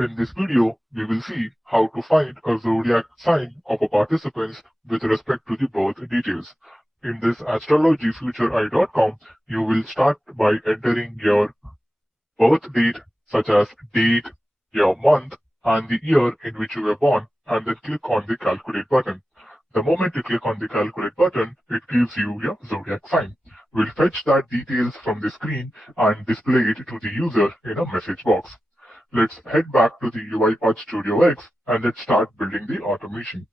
In this video, we will see how to find a zodiac sign of a participant with respect to the birth details. In this astrologyfutureeye.com, you will start by entering your birth date, such as date, your month, and the year in which you were born, and then click on the calculate button. The moment you click on the calculate button, it gives you your zodiac sign. We'll fetch that details from the screen and display it to the user in a message box. Let's head back to the UiPath Studio X and let's start building the automation.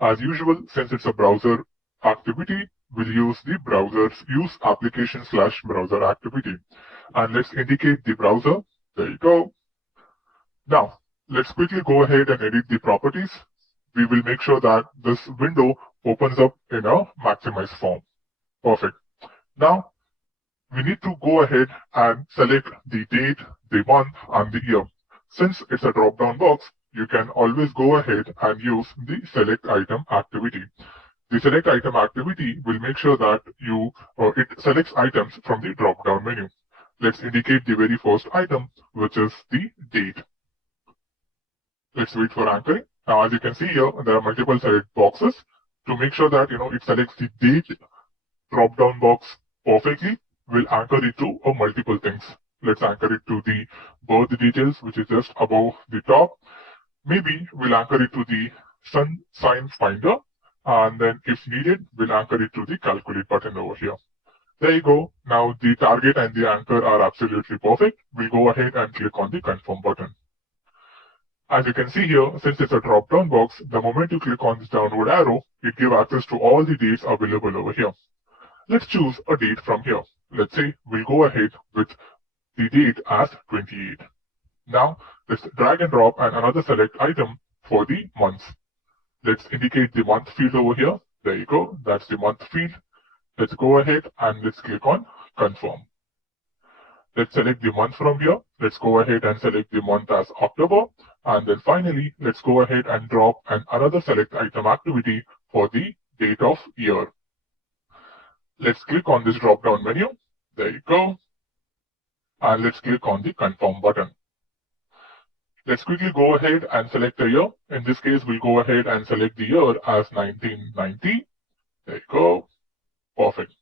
As usual, since it's a browser activity, we'll use the browser's use application/browser activity. And let's indicate the browser. There you go. Now, let's quickly go ahead and edit the properties. We will make sure that this window opens up in a maximized form. Perfect. Now, we need to go ahead and select the date, the month, and the year. Since it's a drop-down box, you can always go ahead and use the select item activity. The select item activity will make sure that it selects items from the drop-down menu. Let's indicate the very first item, which is the date. Let's wait for anchoring. Now, as you can see here, there are multiple select boxes. To make sure that it selects the date drop-down box perfectly, we'll anchor it to multiple things. Let's anchor it to the birth details, which is just above the top. Maybe we'll anchor it to the sun sign finder, and then if needed, we'll anchor it to the calculate button over here. There you go. Now the target and the anchor are absolutely perfect. We'll go ahead and click on the confirm button. As you can see here, since it's a drop-down box, the moment you click on this downward arrow, it gives access to all the dates available over here. Let's choose a date from here. Let's say we'll go ahead with the date as 28. Now, let's drag and drop another select item for the months. Let's indicate the month field over here. There you go. That's the month field. Let's go ahead and let's click on confirm. Let's select the month from here. Let's go ahead and select the month as October. And then finally, let's go ahead and drop another select item activity for the date of year. Let's click on this drop-down menu. There you go. And let's click on the confirm button. Let's quickly go ahead and select a year. In this case, we'll go ahead and select the year as 1990. There you go. Perfect.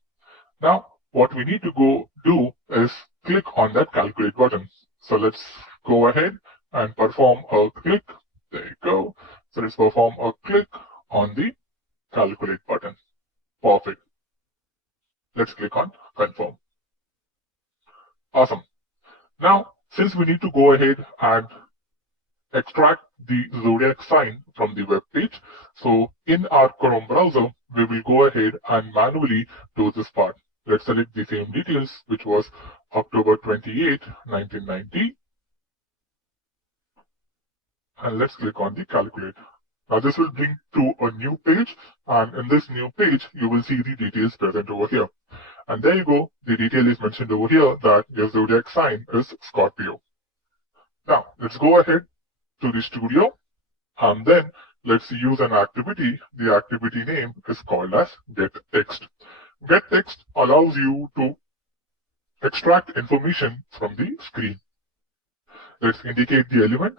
Now, what we need to go do is click on that calculate button. So let's go ahead and perform a click. There you go. So let's perform a click on the calculate button. Perfect. Let's click on confirm. Awesome. Now, since we need to go ahead and extract the zodiac sign from the web page, so in our Chrome browser, we will go ahead and manually do this part. Let's select the same details, which was October 28, 1990. And let's click on the calculate. Now this will bring to a new page, and in this new page, you will see the details present over here. And there you go, the detail is mentioned over here that your zodiac sign is Scorpio. Now, let's go ahead to the studio, and then let's use an activity. The activity name is called as getText. GetText allows you to extract information from the screen. Let's indicate the element.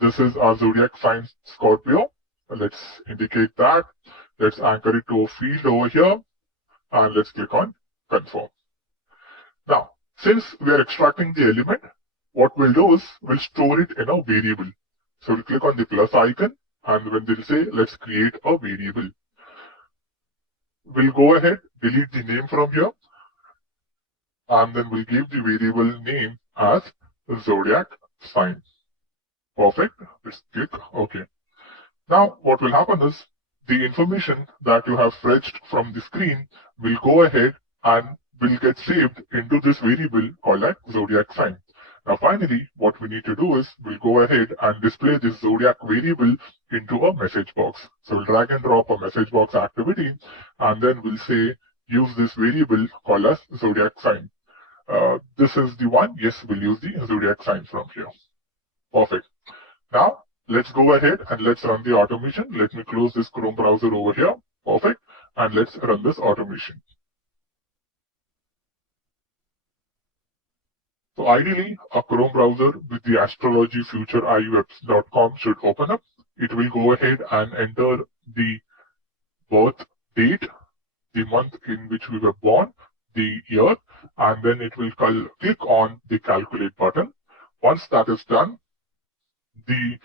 This is our zodiac sign Scorpio. Let's indicate that. Let's anchor it to a field over here, and let's click on confirm. Now, since we are extracting the element, what we'll do is we'll store it in a variable. So we'll click on the plus icon, and when they'll say let's create a variable, we'll go ahead, delete the name from here, and then we'll give the variable name as zodiac sign. Perfect. Let's click OK. Now, what will happen is the information that you have fetched from the screen will go ahead and will get saved into this variable called as zodiac sign. Now, finally, what we need to do is we'll go ahead and display this zodiac variable into a message box. So we'll drag and drop a message box activity, and then we'll say use this variable called as zodiac sign. This is the one. Yes, we'll use the zodiac sign from here. Perfect. Now, let's go ahead and let's run the automation. Let me close this Chrome browser over here. Perfect. And let's run this automation. So ideally, a Chrome browser with the astrologyfutureiwebs.com should open up. It will go ahead and enter the birth date, the month in which we were born, the year, and then it will click on the calculate button. Once that is done, the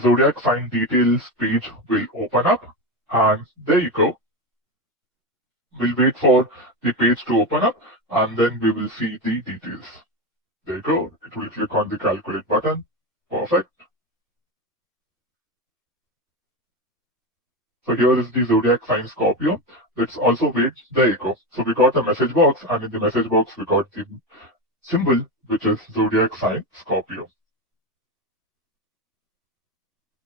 zodiac sign details page will open up, and there you go. We'll wait for the page to open up, and then we will see the details. There you go. It will click on the calculate button. Perfect. So here is the zodiac sign Scorpio. Let's also wait. There you go. So we got a message box, and in the message box we got the symbol which is zodiac sign Scorpio.